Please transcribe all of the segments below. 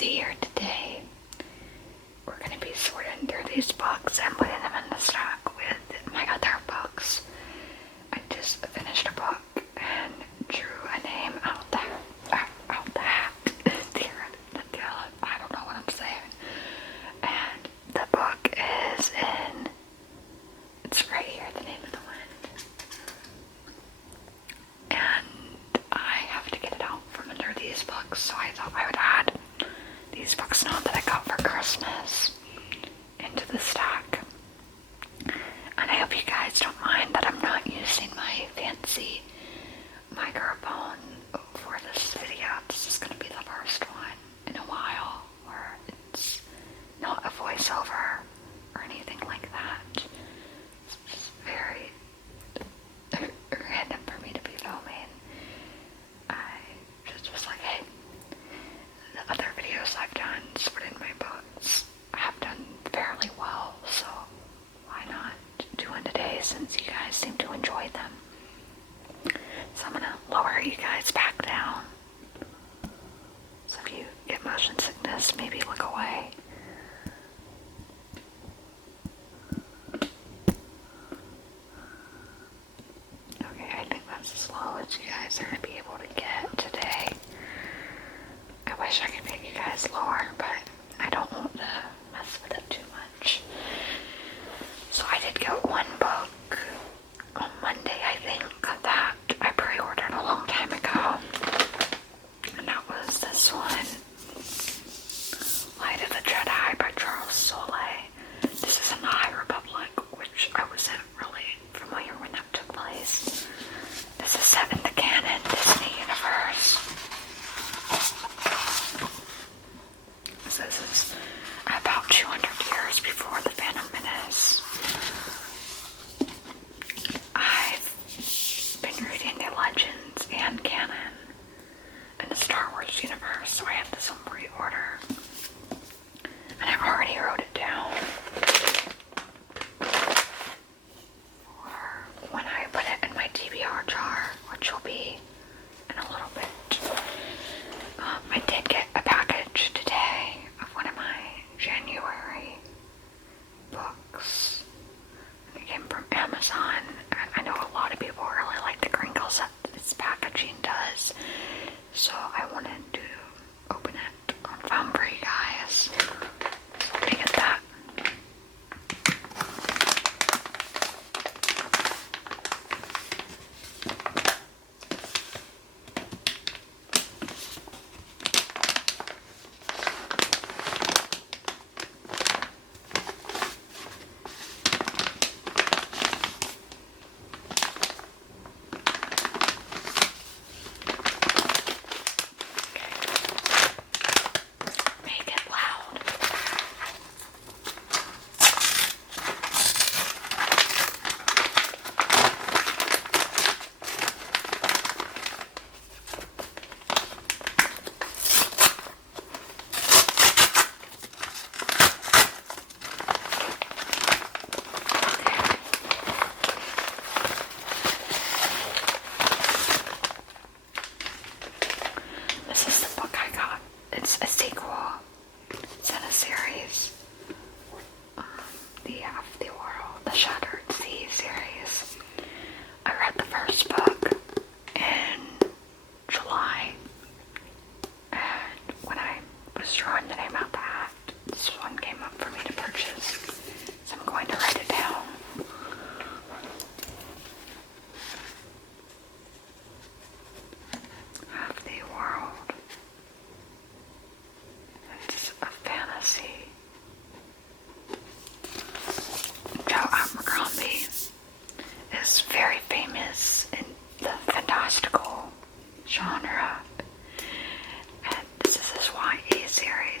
see here today, we're going to be sorting through these books and putting them in the stack with my other books. I just finished a book and drew a name out the hat. I don't know what I'm saying. And the book is it's right here, The Name of the Wind. And I have to get it out from under these books, so I thought I would add these books now that I got for Christmas into the stack. And I hope you guys don't mind that I'm not using my fancy microphone for this video. This is going to be the first one in a while where it's not a voiceover or anything like that. It's just very random for me to be filming. I just was like, hey, the other videos I've done sorting my books have done fairly well, so why not do one today since you guys seem to enjoy them. So I'm gonna lower you guys back down. So if you get motion sickness, maybe look away. Okay, I think that's as low as you guys are gonna be able to get today. I wish I could make you guys lower, but I don't want to mess with it too much. So I did get one book on Monday, I think, that I pre-ordered a long time ago. And that was this one, Light of the Jedi by Charles Soule. This is in the High Republic, which I wasn't really familiar when that took place. This is set in the canon Disney universe. So this is about 200 years before the Phantom Menace. I've been reading the Legends and canon in the Star Wars universe, so I have this on pre-order. And I already wrote it down for when I put it in my TBR jar, which will be in a little bit. I did get a package today of one of my January books. It came from Amazon, and I know a lot of people really like the crinkles that its packaging does, so I wanted to open it on film for you guys. So let me get that. Make it loud. This is the book I got. It's a sequel. It's in a series. The Half the World, the Shattered Sea series. I read the first book in July. And when I was drawing the name out the hat, this one came up for me to purchase. So I'm going to write it down. Half the World. It's a fantasy. Joe Abercrombie is very famous in the fantastical genre, and this is his YA series.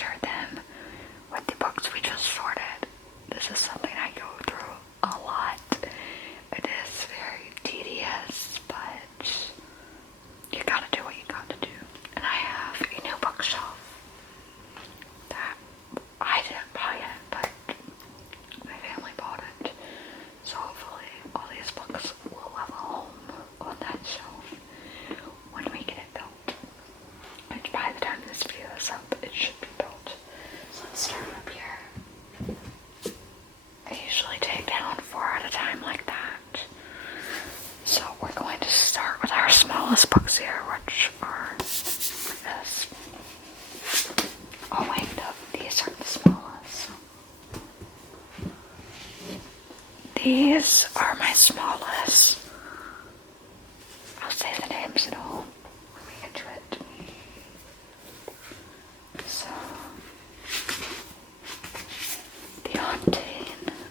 share them with the books we just sorted. This is something I go through a lot. It is very tedious, but you gotta do what you gotta do. And I have a new bookshelf that I didn't buy it, but my family bought it. So hopefully all these books will have a home on that shelf when we get it built. Which by the time this video is up, it should be built. So let's start up here. I usually take down 4 at a time like that. So we're going to start with our smallest books here, which are this. Oh wait, no, these are the smallest. These are my smallest. I'll say the names at all when we get to it. So, The Haunting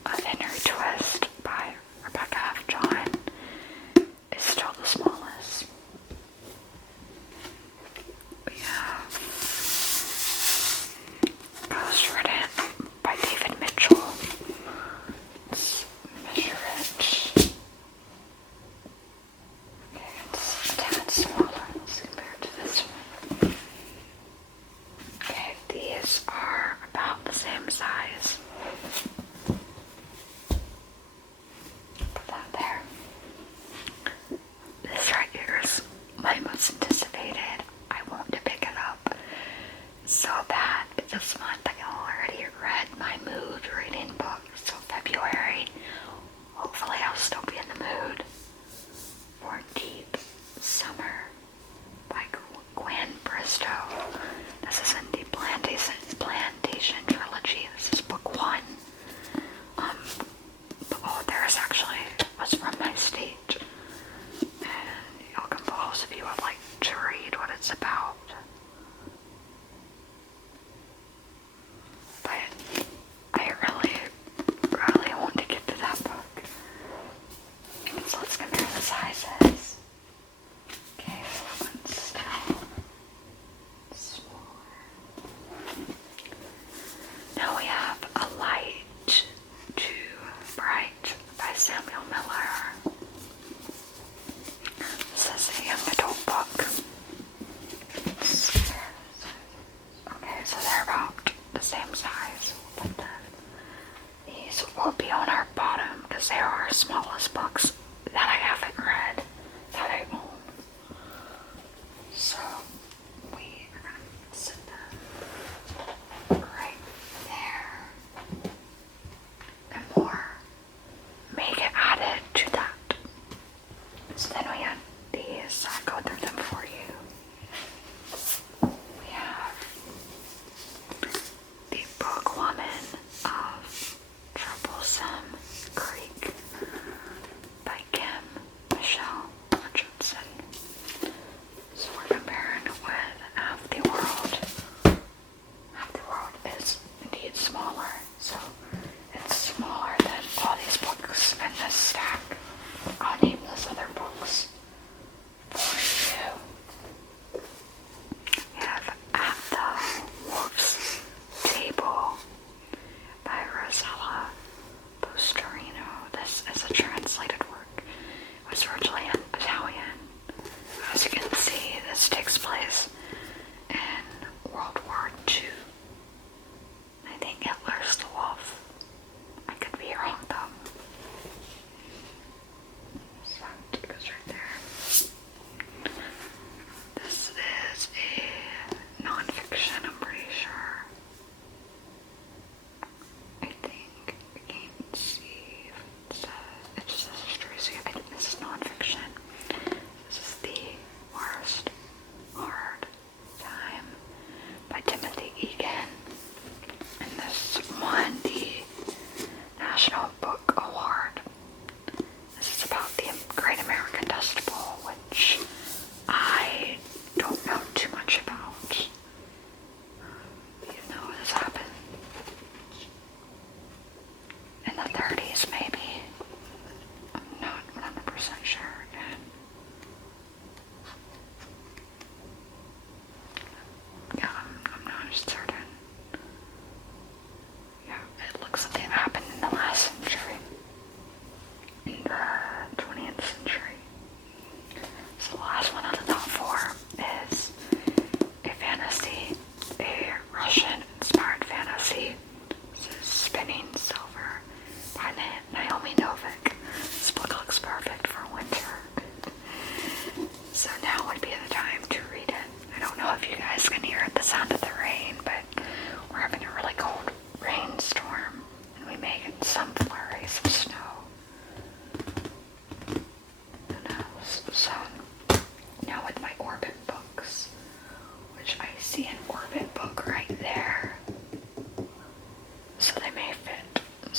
of Henry Twist by Rebecca F. John is still the smallest. We have Ghost Written by David Mitchell. Let's measure it. Okay, it's a tad smaller compared to this one. Okay, these are about the same size. Put that there. This right here is my most anticipated. I want to pick it up so that this month I already read my mood reading book. So February, hopefully I'll still be in the mood for Deep Summer by Gwen Bristow. This is in the Plantation trilogy. This is book 1. The author is actually was from my state. And y'all can pause if you would like to read what it's about. But I really want to get to that book. So let's compare the sizes. Okay, that one's still smaller.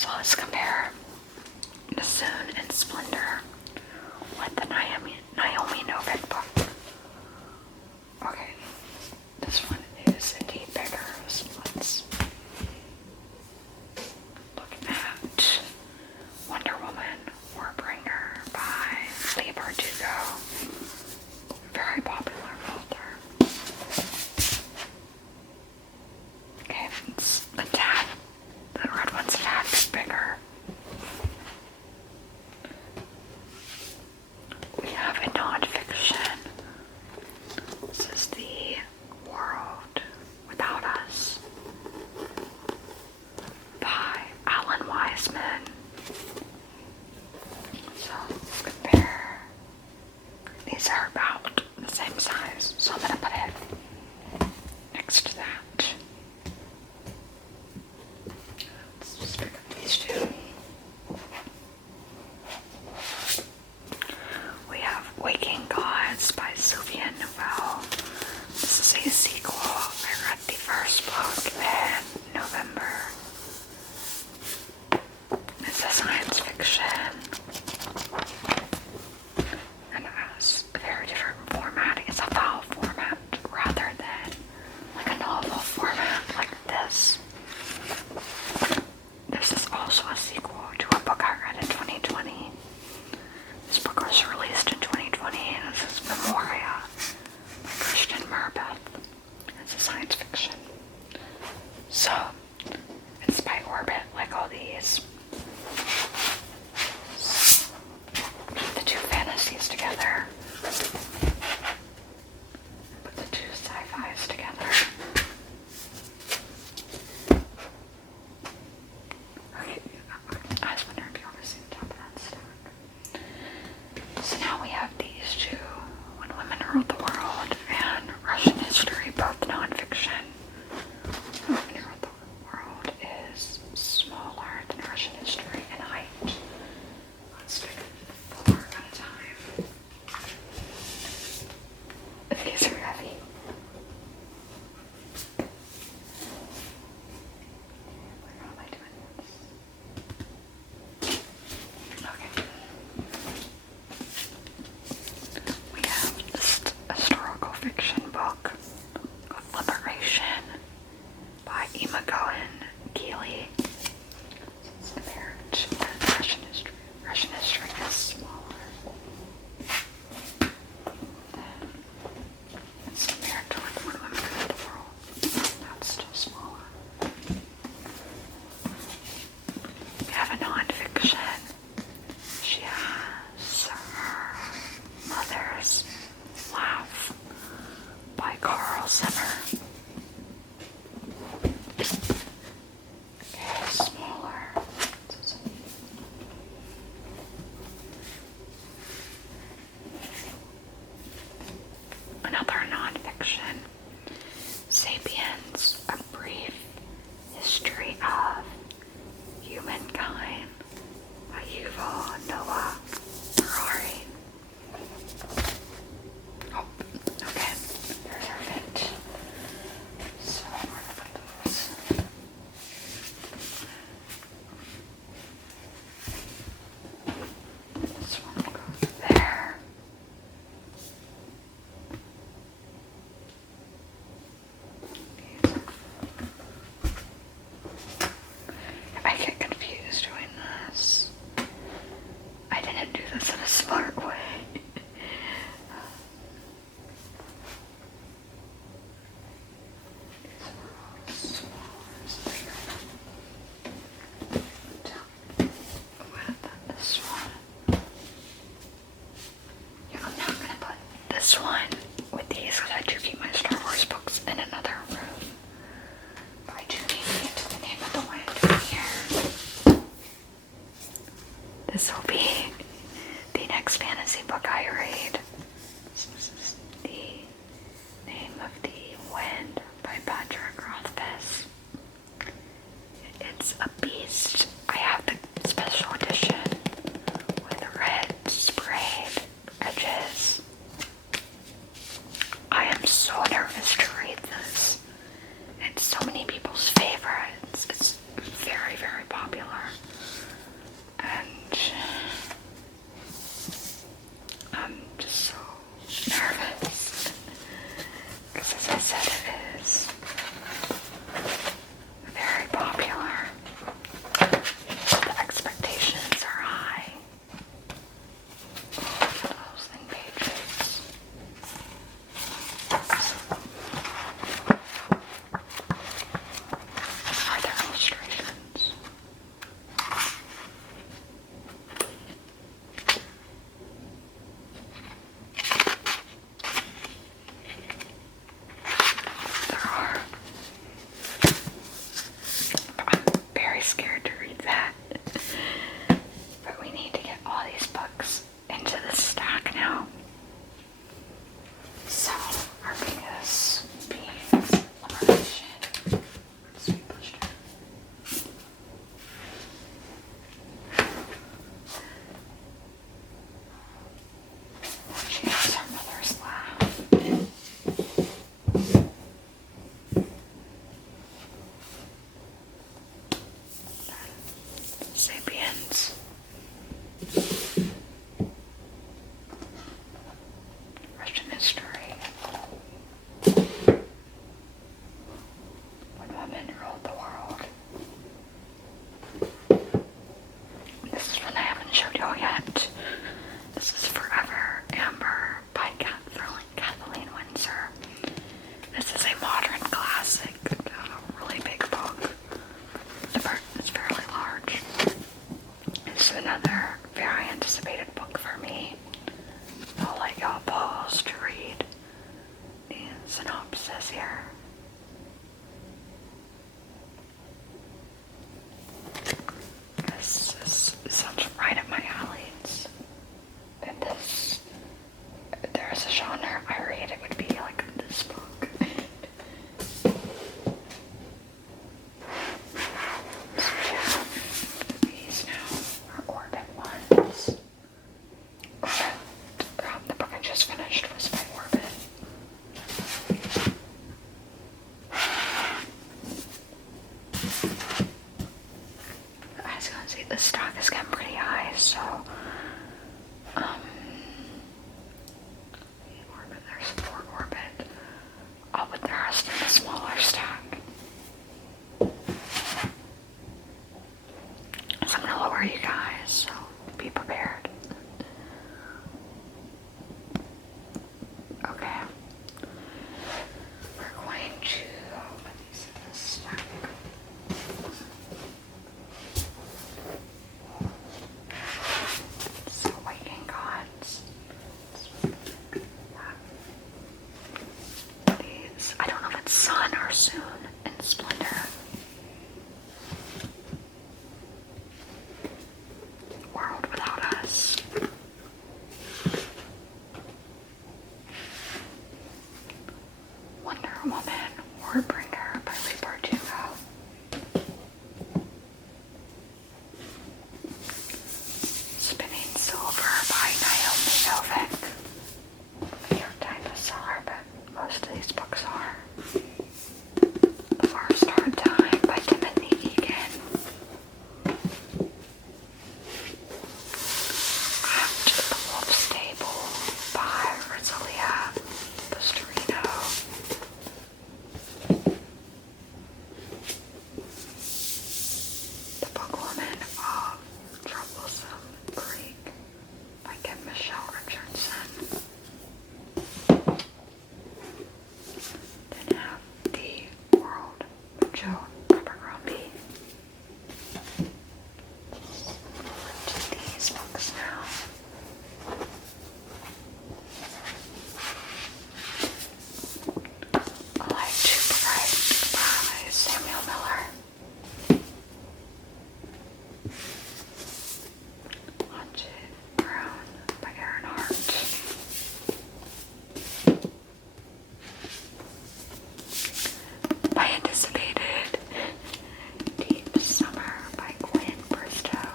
So let's compare the Soon and Splendor with the Naomi Novik book. Okay, this one is indeed bigger. So let's look at Wonder Woman Warbringer by Leigh Bardugo. Very popular author. Okay, it's a tad, the red one's a tad bit bigger. We have a non-fiction. This is The World Without Us by Alan Wiseman. So let's compare. These are about the same size, so I'm going to put it next to that. Let's just pick up these two. We have Waking Gods by Sylvia Novelle. This is a sequel. I read the first book in November. It's a science fiction. And it has a very different format. It's a file format rather than like a novel format like this. This is also a sequel to a book I read in 2020. This book was released in 2020 and this is Memoria by Christian Merbeth. It's a science fiction. So, it's by Orbit, like all these. So, put the two fantasies together. Put the two sci-fis together. Okay, I was wondering if you want to see the top of that stack. So now we have these two, When Women Ruled the World and Russian History, both non-fiction. When Women Ruled the World is smaller than Russian History in height. Let's pick 4 at a time. These are heavy. How am I doing this? Okay. We have this historical fiction book of Liberation by Imogen Keeley. It's compared to Russian history. Russian history is smaller. Then it's compared to like When Women Ruled the World. That's still smaller. We have a non-fiction. She has Her Mother's Laugh by Carl Zimmer. the stock is getting pretty high, so orbit, there's 4 orbit. I'll put the rest in the smaller stack. So I'm gonna lower you guys, so be prepared. Okay. We're going to put these in this stack. So Waking Gods. These, I don't know if it's Sun or Soon and Splendor. World Without Us. Wonder Woman, Wordbringer by Lee Bardugo. Spinning Silver by Naomi Novik. You're a type of seller, but most of these books are. The First Hard Time by Timothy Egan. At the Wolf Stable by Rosalia Bustarino. The Bookwoman of Troublesome Creek by Kim Michelle Richardson. Then have The World of Joe Abercrombie. To these books now. I like to write by Samuel Miller. Haunted Brown by Aaron Hart. My Anticipated Deep Summer by Gwen Bristow.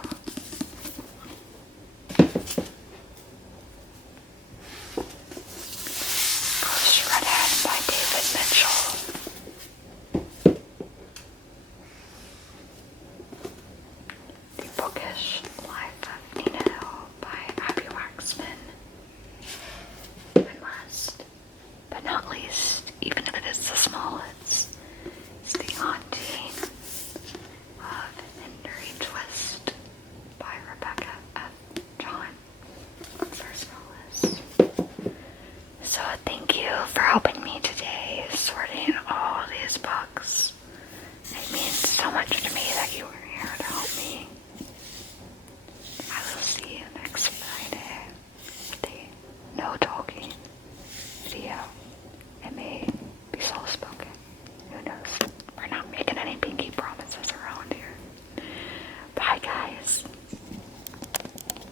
Ghost Redhead by David Mitchell. The Bookish Life of Nina Hill by Abby Waxman. And last but not least, even if it is the smallest, is The Haunting of Henry Twist by Rebecca F. John. That's our smallest. So thank you for helping me today sorting all these books. It means so much to me that you were here to help me. I will see you next Friday with a no talking video. It may be so special.